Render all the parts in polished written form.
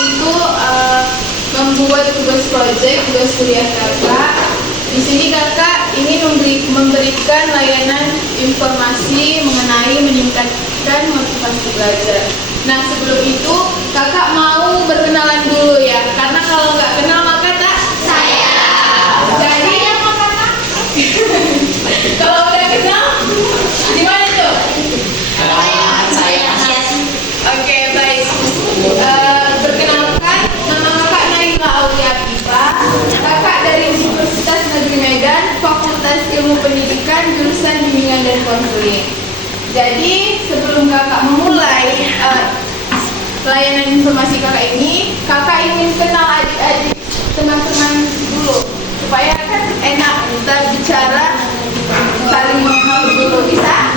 untuk membuat tugas proyek, tugas kuliah kakak. Di sini kakak ingin memberikan layanan informasi mengenai meningkatkan motivasi belajar. Nah, sebelum itu kakak mau berkenalan dulu ya, karena kalau nggak kenal maka tak sayang. Jadi kalau udah kenal, gimana tuh? Sayang. Oke, baik. Perkenalkan, nama kakak Naila Auliativa. Kakak dari Universitas Negeri Medan, Fakultas Ilmu Pendidikan, jurusan Bimbingan dan Konseling. Jadi sebelum kakak memulai layanan informasi kakak ini, kakak ingin kenal adik-adik teman-teman dulu, supaya kan enak kita bicara saling mengenal dulu. Bisa?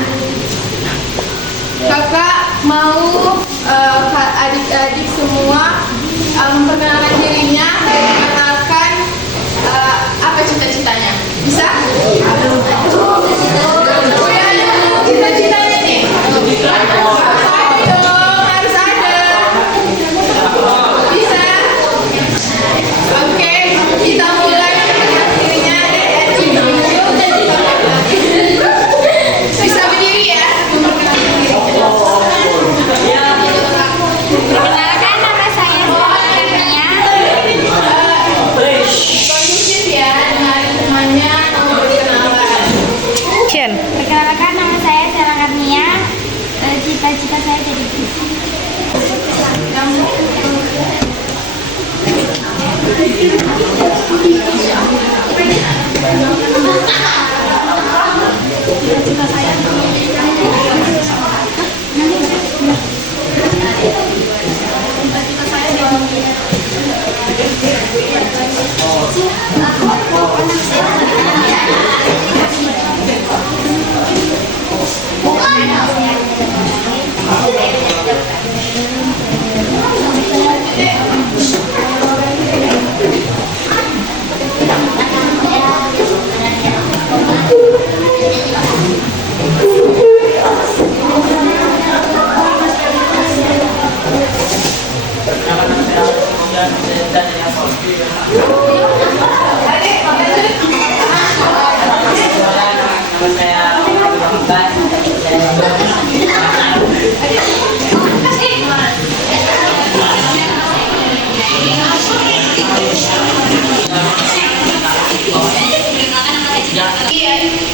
Kakak mau adik-adik semua memperkenalkan dirinya dan mengatakan apa cita-citanya. Bisa? Cita-citanya nih? Ada dong, harus ada. Bisa? Oke, kita mulai dirinya bisa berdiri ya. Perkenalkan, nama saya Sarah. Kondusif ya dengan temannya mau berkenalan. Perkenalkan, nama saya Sarah Karnia. Cita-cita saya jadi polisi. Cita-cita saya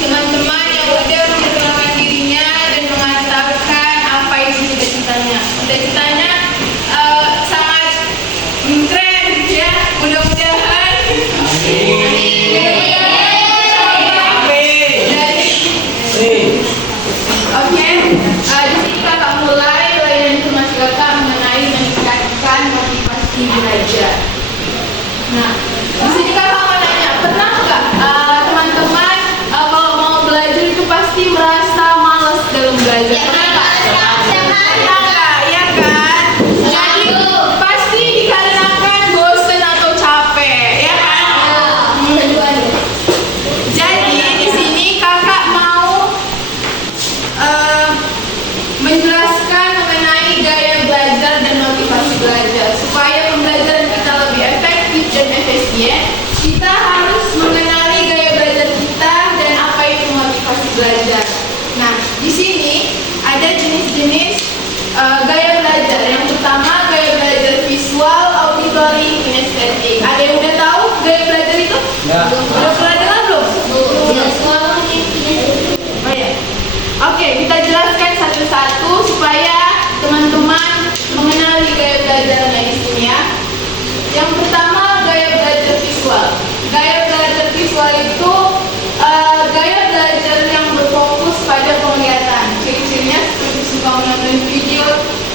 teman-teman yang udah memperkenalkan dirinya dan mengatakan apa itu cita-citanya. Cita-citanya sangat keren ya. Mudah-mudahan. Oke, di sini kakak mulai layanan informasi kakak mengenai meningkatkan motivasi belajar. Nah, di sini kakak mau nanya, pernah nggak teman-teman kalau mau belajar itu pasti merasa malas dalam belajar? Pernah nggak? Pernah nggak? Ya kan? Jadi pasti dikarenakan bosan atau capek, ya kan? Jadi di sini kakak mau menjelaskan mengenai gaya belajar dan motivasi belajar. Supaya pembelajaran kita lebih efektif dan efisien, kita harus mengenali gaya belajar kita dan apa itu motivasi belajar. Nah, di sini ada jenis-jenis gaya belajar. Yang pertama, gaya belajar visual, auditory, kinestetik. Ada yang udah tahu gaya belajar itu? Udah pernah dengar belum? Oh ya. Oke, kita jelaskan satu-satu supaya teman-teman mengenali gaya belajarnya di sini ya. Yang pertama, gaya belajar visual. Gaya belajar visual itu gaya belajar yang berfokus pada penglihatan. Ciri-cirinya seperti suka menonton video,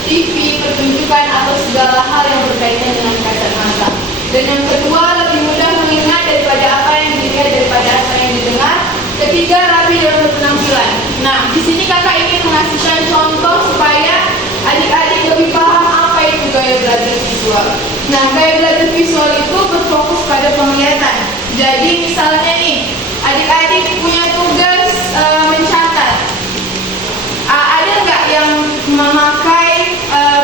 TV, pertunjukan atau segala hal yang berkaitan dengan kasat mata. Dan yang kedua, lebih mudah mengingat daripada apa yang dilihat daripada apa yang didengar. Ketiga, rapi dalam berpenampilan. Nah, di sini kakak ingin mengasihkan contoh supaya adik-adik lebih paham apa itu gaya belajar visual. Nah, gaya belajar visual itu berfokus pada penglihatan. Jadi misalnya nih, adik-adik punya tugas mencatat. Ada nggak yang memakai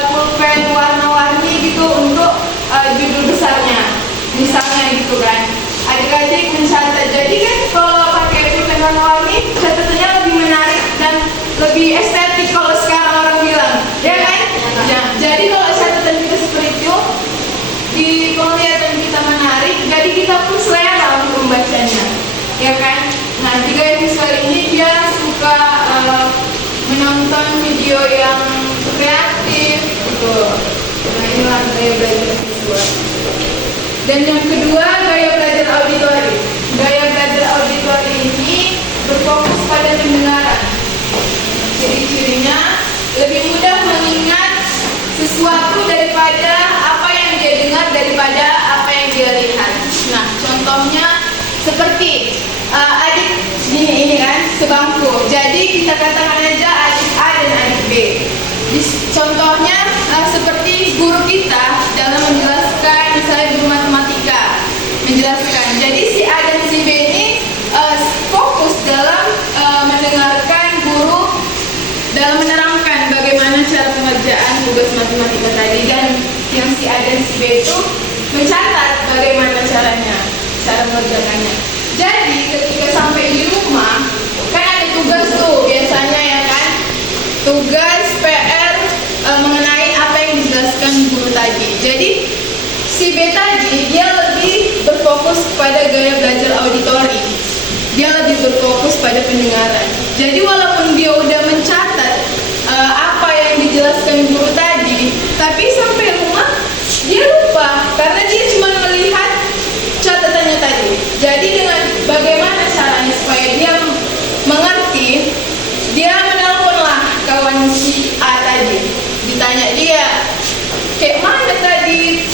pulpen warna-warni gitu untuk lebih estetik kalau sekarang orang bilang, ya kan? Ya, jadi kalau catatan kita seperti itu, di penglihatan kita menarik, jadi kita pun selera untuk membacanya, ya kan? Nah, di gaya visual ini dia suka menonton video yang kreatif, gitu. Nah, inilah gaya belajar visual. Dan yang kedua, gaya belajar auditori. Gaya belajar auditori ini berfokus pada pendengaran. Ciri-cirinya lebih mudah mengingat sesuatu daripada apa yang dia dengar, daripada apa yang dia lihat. Nah, contohnya seperti adik ini kan sebangku. Jadi kita katakan aja adik A dan adik B. Contohnya seperti guru kita dalam menjelaskan, misalnya guru matematika menjelaskan. Jadi si A dan si B ini fokus dalam mendengarkan guru dalam menerangkan bagaimana cara pengerjaan tugas matematika tadi, dan yang si A dan si B itu mencatat bagaimana caranya, cara mengerjakannya. Jadi ketika sampai di rumah kan ada tugas tuh biasanya, ya kan, tugas PR mengenai apa yang dijelaskan guru tadi. Jadi si B tadi dia lebih berfokus pada gaya belajar auditori, dia lebih berfokus pada pendengaran. Jadi walaupun dia udah mencatat apa yang dijelaskan guru tadi, tapi sampai rumah dia lupa karena dia cuma melihat catatannya tadi. Jadi dengan bagaimana caranya supaya dia mengerti, dia menelponlah kawan si A tadi, ditanya dia, kayak mana tadi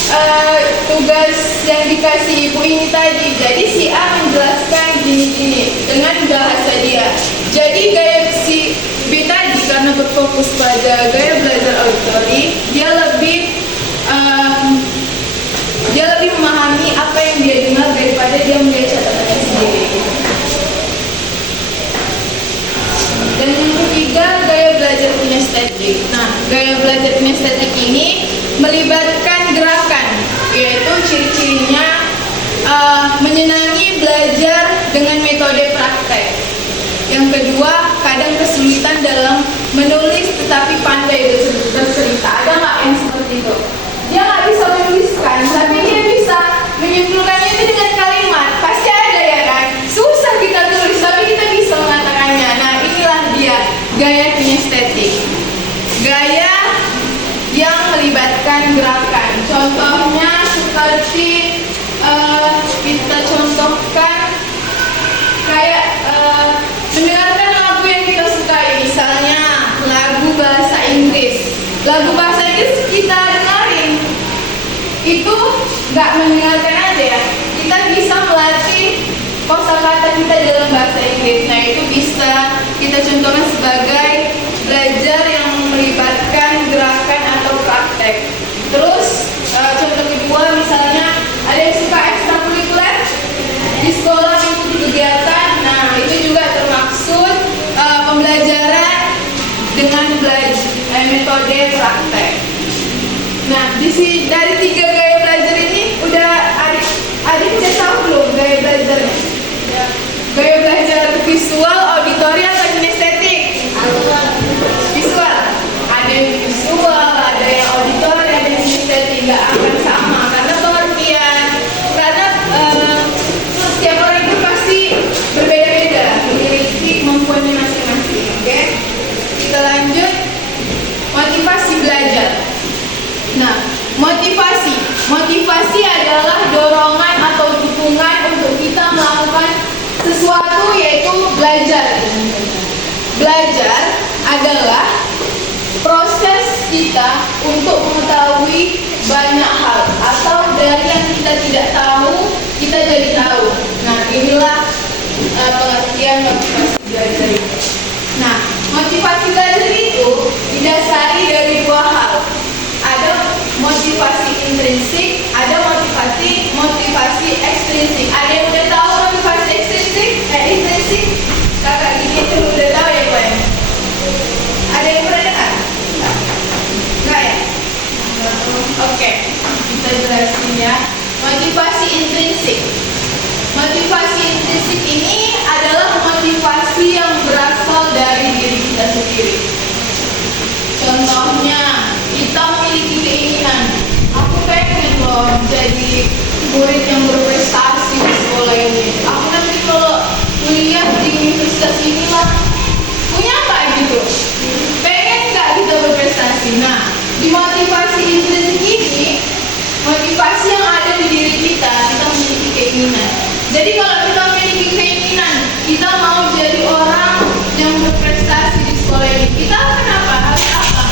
tugas yang dikasih ibu ini tadi. Jadi si A menjelaskan gini-gini dengan bahasa dia. Jadi gaya si B tadi karena berfokus pada gaya belajar auditori, dia lebih memahami apa yang dia dengar daripada dia melihat catatannya sendiri. Dan yang ketiga, gaya belajar kinestetik. Nah, gaya belajar kinestetik ini melibatkan gerakan, yaitu ciri-cirinya menyenangi belajar dengan metode praktek. Yang kedua, kadang kesulitan dalam menulis tetapi pandai bercerita. Ada nggak yang seperti itu? Dia nggak bisa menuliskan, tapi dia bisa menyimpulkannya itu dengan kalimat. Pasti ada, ya kan? Susah kita tulis, tapi kita bisa mengatakannya. Nah, inilah dia gaya kinestetik. Gaya yang melibatkan gerakan. Contohnya seperti kita contohkan kayak mendengarkan lagu yang kita sukai, misalnya lagu bahasa Inggris. Lagu bahasa Inggris kita dengarin, itu nggak mendengarkan aja, ya. Kita bisa melatih kosakata kita dalam bahasa Inggris. Nah, itu bisa kita contohkan sebagai belajar yang melibatkan gerakan atau praktek. Terus contoh kedua, misalnya ada yang suka ekstrakurikuler di sekolah mengikuti kegiatan. Nah, itu juga termaksud pembelajaran dengan metode praktek. Nah, dari tiga gaya belajar ini udah adik udah tahu belum gaya belajarnya? Gaya belajar visual, auditori, atau kinestetik? Visual. Ada yang visual, ada yang auditori, ada yang kinestetik. Nggak akan sama karena pengertian. Karena setiap orang itu pasti berbeda-beda, memiliki kemampuannya masing-masing. Oke? Kita lanjut. Motivasi belajar. Nah, motivasi adalah dorongan atau dukungan untuk kita melakukan sesuatu, yaitu belajar. Belajar adalah proses kita untuk mengetahui banyak hal, atau dari yang kita tidak tahu kita jadi tahu. Nah, inilah pengertian motivasi belajar itu. Nah, motivasi belajar itu didasari dari dua hal. Ada motivasi intrinsik, ada motivasi ekstrinsik. Ada yang udah tahu motivasi intrinsik? Kakak gini itu udah tahu ya, Pak? Ada yang pernah dengar? Enggak ya? Oke, kita jelasin ya. Motivasi intrinsik. Motivasi intrinsik ini adalah motivasi yang berasal dari diri kita sendiri. jadi murid yang berprestasi di sekolah ini. Aku nanti kalau kuliah di universitas inilah punya apa gitu? Pengen nggak kita berprestasi? Nah, di motivasi intrinsik ini, motivasi yang ada di diri kita memiliki keinginan. Jadi kalau kita memiliki keinginan, kita mau jadi orang yang berprestasi di sekolah ini, kita kenapa? Harus apa?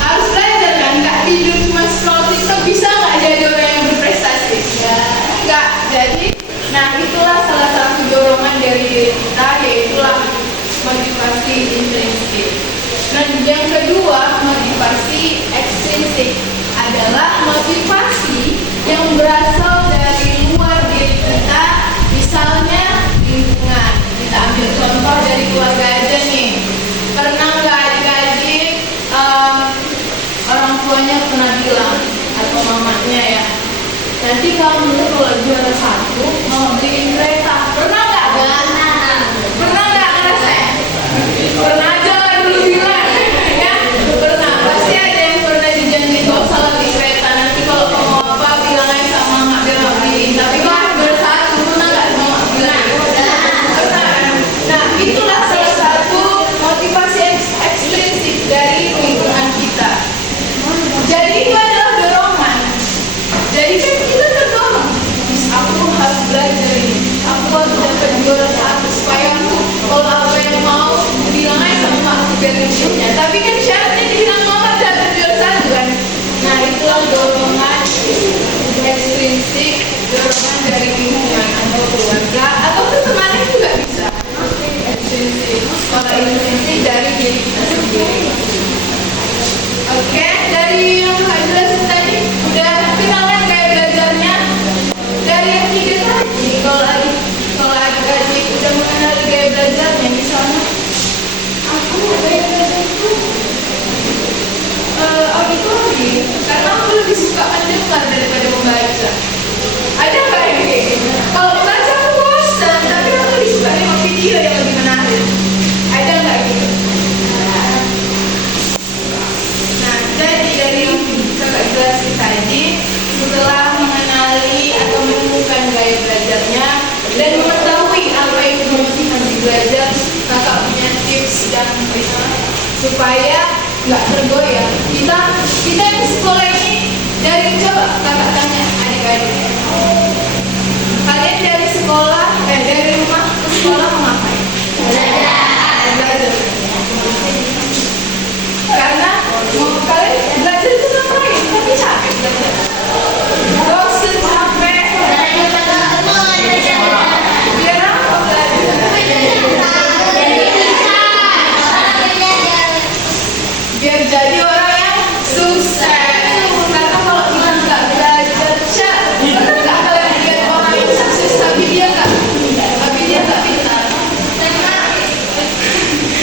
Harus belajar kan? Nggak tidur cuma scroll TikTok, bisa nggak jadi orang yang berprestasi? Ya, nggak. Jadi, nah itulah salah satu dorongan dari diri kita, yaitulah motivasi intrinsik. Nah, yang kedua, motivasi ekstrinsik adalah motivasi yang berasal dari luar diri kita, misalnya lingkungan. Kita ambil contoh dari keluarga aja nih. Pernah nggak adik-adik orang tuanya pernah bilang, atau mamanya ya, nanti kamu kalau juara 1 mau beliin kereta. Pernah nggak? Pernah nggak ngerasain? Pernah aja lah dulu bilang ya. Pernah, pasti ada yang pernah dijanjiin gak usah beli kereta, nanti kalau kamu apa bilang aja sama mak biar mak beliin. Tapi kan juara 1 pernah nggak mau mak bilang? Pernah kan? Nah, itulah salah satu motivasi ekstrinsik dari lingkungan kita. Jadi itu adalah dorongan. Jadi kan kita terdorong. Aku harus belajar ini. Aku harus dapat juara 1 supaya aku kalau apa yang mau bilang aja sama aku biar ngikutnya. Tapi kan syaratnya dibilang mama dapat juara 1 kan. Nah, itulah dorongan ekstrinsik, dorongan dari lingkungan atau keluarga atau pertemanan juga bisa. Ekstrinsik. Kalau intrinsik dari diri kita sendiri. Oke, dari yang Kak jelasin tadi udah final kan kayak belajarnya. Dari yang 3 tadi, kalau adik-adik udah mengenali gaya belajarnya, misalnya aku gaya belajar itu auditori, karena aku lebih suka mendengar daripada membaca. Ada nggak yang kayak gitu? Kalau membaca aku bosan, tapi aku lebih suka nengok video yang lebih menarik. Ada nggak gitu? Nah, jadi dari yang kakak jelasin tadi, setelah mengenali atau menemukan gaya belajarnya dan mengetahui apa itu motivasi belajar, kakak punya tips dan trik supaya nggak tergoyah. Kita yang di sekolah ini dari coba kakak tanya adik-adik, kalian dari sekolah dari rumah ke sekolah mau ngapain? Belajar. Karena kalian belajar itu ngapain? Tapi capek belajar. Bosan, capek. Biar apa belajar? Biar jadi orang yang sukses. Karena kalau kita nggak belajar, pernah nggak kalian lihat orang yang sukses tapi dia nggak pintar?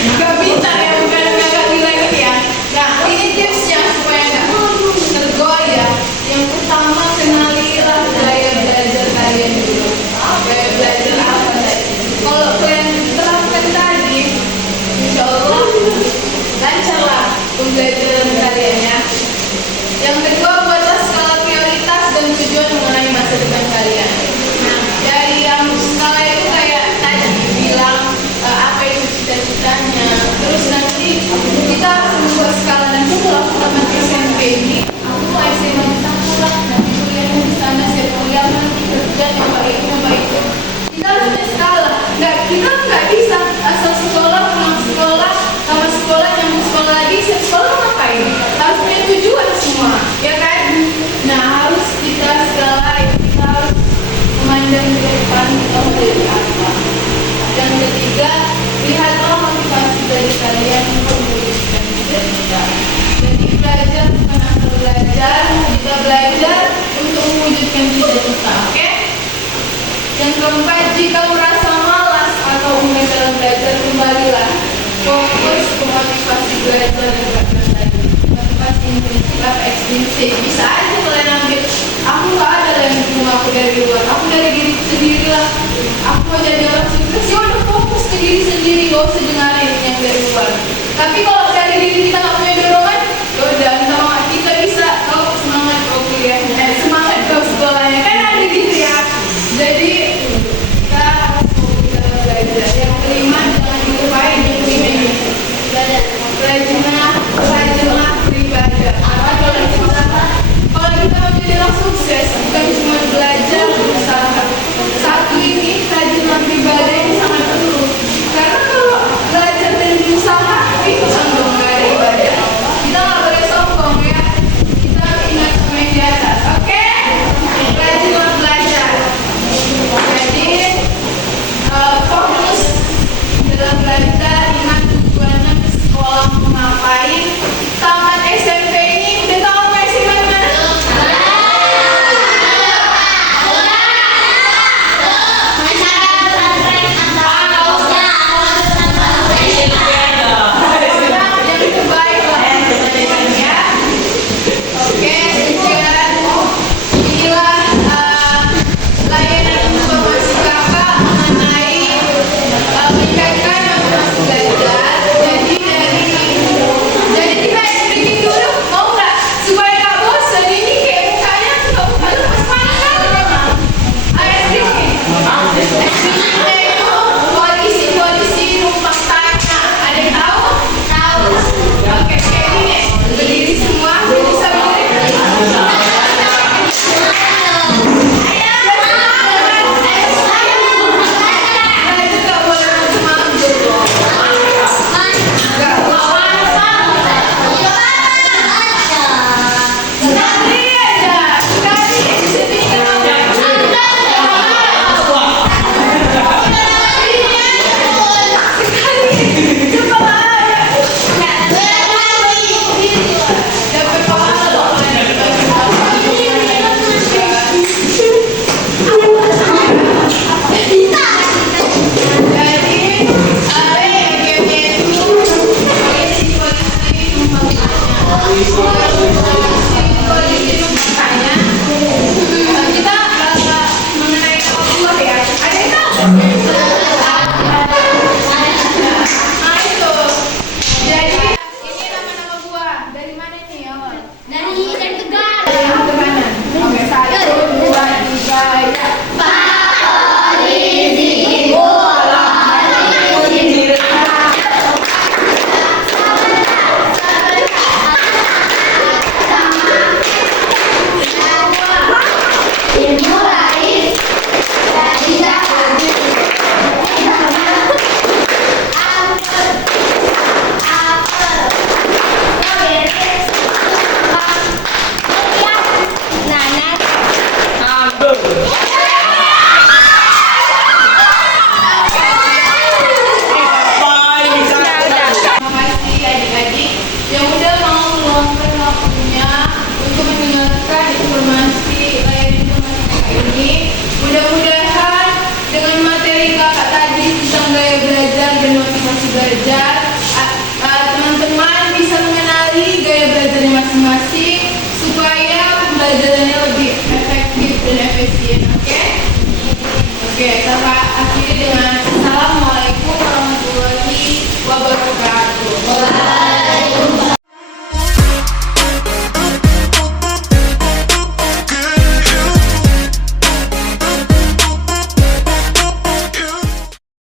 Nggak pintar ya, bukan nggak bilang gitu ya. Nah, ini tipsnya supaya nggak tergoyah. Yang pertama, kenalilah gaya belajar kalian dulu. Gaya belajar apa tadi? Kalau kalian terapkan tadi, insya Allah lancarlah pembelajaran kalian ya. Yang kedua, buatlah skala prioritas dan tujuan mengenai masa depan kalian. Nah, dari yang skala itu kayak tadi bilang apa itu cita-citanya. Terus nanti kita harus membuat skala, nanti kalau aku tamat SMP ini, aku mau SMA di sana lah, nanti kuliahnya di sana, saya kuliah nanti kerja yang baik itu. Kita harus punya skala. Kita nggak bisa asal sekolah, pulang sekolah, sama sekolah, nyambung sekolah lagi, saya sekolah ngapain? Harus punya tujuan semua, ya kan? Nah, harus kita skala, kita harus memandang ke depan, kita mau jadi apa. Dan ketiga, lihatlah motivasi dari kalian untuk mewujudkan cita-cita. Jadi belajar bukan asal belajar, kita belajar untuk mewujudkan cita-cita, oke? Yang keempat, jika merasa malas atau umum dalam belajar, kembalilah fokus ke motivasi belajar yang kakak tadi. Motivasi intrinsik atau ekstrinsik. Bisa aja kalian ambil, aku nggak ada yang mendukung aku dari luar, aku dari diri sendiri lah. Aku mau jadi orang sukses, ya udah fokus ke diri sendiri, gak usah dengerin yang dari luar. Tapi kalau dari diri kita nggak punya dorongan, ya udah, kita bisa, kau semangat, kau kuliah. Oke,